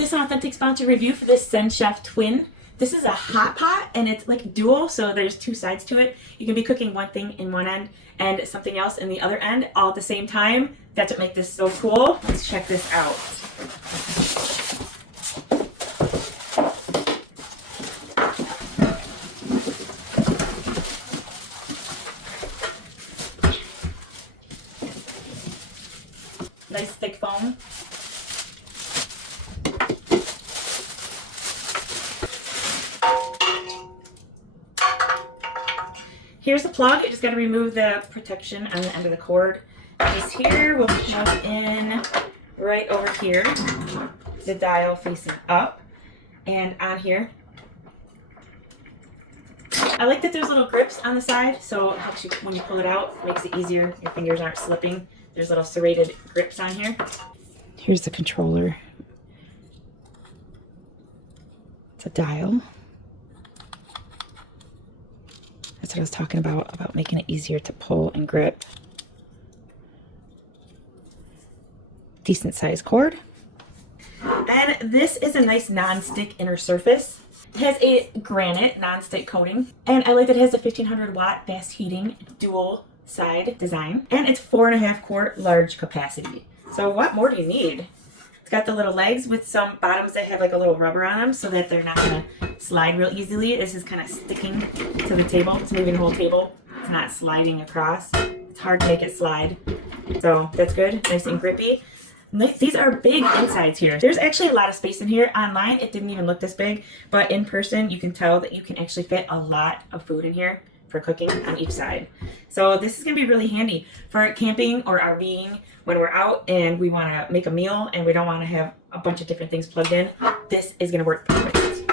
This is an authentic sponsor review for this SENCHEF Twin. This is a hot pot and it's like dual, so there's two sides to it. You can be cooking one thing in one end and something else in the other end all at the same time. That's what makes this so cool. Let's check this out. Nice thick foam. Here's the plug. You just got to remove the protection on the end of the cord. This here will plug in right over here. The dial facing up. And on here. I like that there's little grips on the side, so it helps you when you pull it out. It makes it easier. Your fingers aren't slipping. There's little serrated grips on here. Here's the controller. It's a dial. That's what I was talking about making it easier to pull and grip. Decent sized cord. And this is a nice non-stick inner surface. It has a granite non-stick coating. And I like that it has a 1500 watt fast heating dual side design. And it's 4.5 quart large capacity. So what more do you need? It's got the little legs with some bottoms that have like a little rubber on them so that they're not going to slide real easily. This is kind of sticking to the table. It's moving the whole table. It's not sliding across. It's hard to make it slide. So that's good. Nice and grippy. These are big insides here. There's actually a lot of space in here. Online, it didn't even look this big, but in person, you can tell that you can actually fit a lot of food in here for cooking on each side. So this is gonna be really handy for camping or RVing when we're out and we wanna make a meal and we don't wanna have a bunch of different things plugged in. This is gonna work perfect.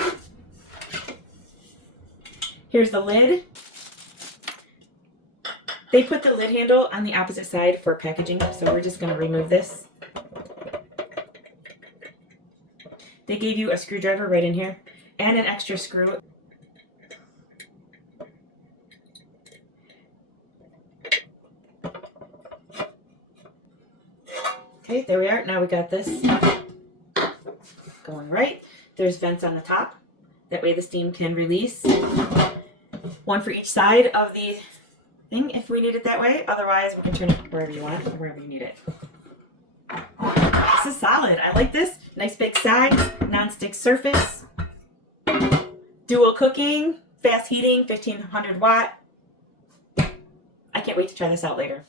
Here's the lid. They put the lid handle on the opposite side for packaging, so we're just gonna remove this. They gave you a screwdriver right in here and an extra screw. Okay, there we are. Now we got this going right. There's vents on the top. That way the steam can release. One for each side of the thing if we need it that way. Otherwise, we can turn it wherever you want or wherever you need it. This is solid. I like this. Nice big sides, non-stick surface, dual cooking, fast heating, 1500 watt. I can't wait to try this out later.